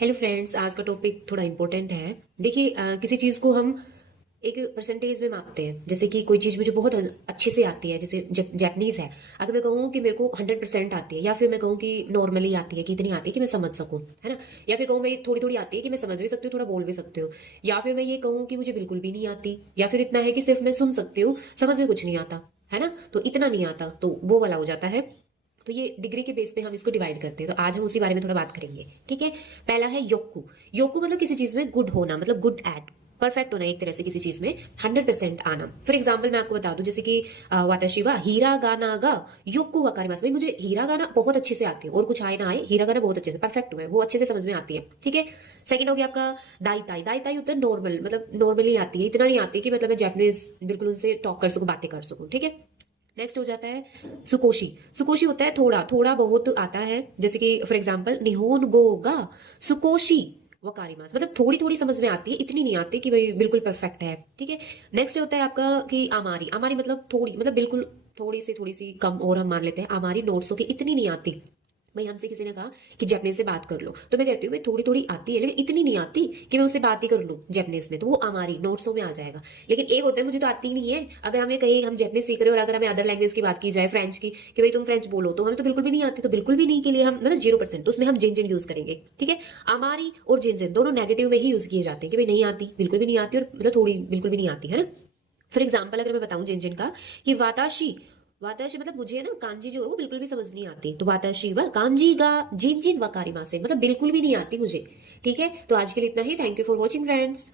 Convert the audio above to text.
Hello friends, आज का topic थोड़ा इम्पोर्टेंट है। देखिए, किसी चीज़ को हम एक परसेंटेज में मापते हैं। जैसे कि कोई चीज़ मुझे बहुत अच्छे से आती है, जैसे जैपनीज़ है। अगर मैं कहूँ कि मेरे को 100% आती है, या फिर मैं कहूँ कि नॉर्मली आती है, कि इतनी आती है कि मैं समझ सकूँ, है ना। या फिर कहूँ मैं थोड़ी थोड़ी आती है कि मैं समझ भी सकती हूँ, थोड़ा बोल भी सकती हूँ। या फिर मैं ये कहूँ कि मुझे बिल्कुल भी नहीं आती, या फिर इतना है कि सिर्फ मैं सुन सकती हूँ, समझ में कुछ नहीं आता, है ना। तो इतना नहीं आता, तो वो वाला हो जाता है। तो ये डिग्री के बेस पे हम इसको डिवाइड करते हैं, तो आज हम उसी बारे में थोड़ा बात करेंगे, ठीक है। पहला है योक्कू। योक्कू मतलब किसी चीज में गुड होना, मतलब गुड एट, परफेक्ट होना एक तरह से किसी चीज में 100% आना। फॉर एग्जाम्पल मैं आपको बता दूं, जैसे कि वाताशिवा हीरा गाना गा योक्कू वकारिमास, भाई मुझे हीरा गाना बहुत अच्छे से आती है, और कुछ आए ना आए, हीरा गाना बहुत अच्छे से परफेक्ट हुआ है, वो अच्छे से समझ में आती है, ठीक है। सेकंड हो गया आपका दाई ताई। दाई ताई होता है नॉर्मल, मतलब नॉर्मली आती है, इतना नहीं आती कि मतलब मैं जैपनीज बिल्कुल उनसे टॉक कर सकूं, बातें कर सकूं, ठीक है। नेक्स्ट हो जाता है सुकोशी। सुकोशी होता है थोड़ा थोड़ा बहुत आता है, जैसे कि फॉर एग्जाम्पल निहोन गोगा सुकोशी वकारिमास, मतलब थोड़ी थोड़ी समझ में आती है, इतनी नहीं आती कि भाई बिल्कुल परफेक्ट है, ठीक है। नेक्स्ट होता है आपका कि आमारी। आमारी मतलब थोड़ी, मतलब बिल्कुल थोड़ी सी कम, और हम मान लेते हैं आमारी 900 की, इतनी नहीं आती। भाई हमसे किसी ने कहा कि जैपनीज से बात कर लो, तो मैं कहती हूँ भाई थोड़ी थोड़ी आती है, लेकिन इतनी नहीं आती कि मैं उससे बात ही कर लूँ जैपनीज में, तो वो हमारी 900 में आ जाएगा। लेकिन एक होता है मुझे तो आती ही नहीं है। अगर हमें कहीं हम जैपनीज सीख रहे हो, और अगर हमें अदर लैंग्वेज की बात की जाए, फ्रेंच की, कि भाई तुम फ्रेंच बोलो, तो हमें तो बिल्कुल भी नहीं आती, तो बिल्कुल भी नहीं के लिए हम मतलब 0%, तो उसमें हम जिन जिन यूज करेंगे, ठीक है। हमारी और जिन जिन दोनों नेगेटिव में ही यूज किए जाते हैं, कि भाई नहीं आती, बिल्कुल भी नहीं आती, और मतलब थोड़ी बिल्कुल भी नहीं आती, है ना। फॉर एग्जाम्पल अगर मैं बताऊं जिन जिन का, कि वाताशी। वाताशी मतलब मुझे ना कांजी जो है वो बिल्कुल भी समझ नहीं आती, तो वाताशी व कांजी गा जिन जिन वकारिमा से, मतलब बिल्कुल भी नहीं आती मुझे, ठीक है। तो आज के लिए इतना ही। Thank you for watching friends.